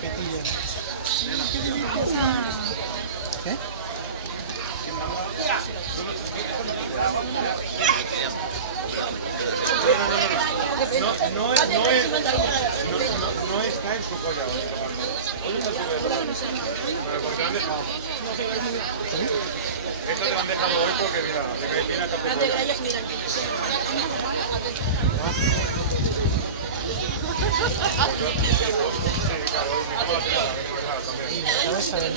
Petilla. ¿Qué? No está en su colla hoy tocando. Hoy está su dedo. Pero porque te han dejado. Esta te la han dejado hoy porque mira, te cae bien a café. Sí, claro, hoy mismo la tenía también. Cabeza del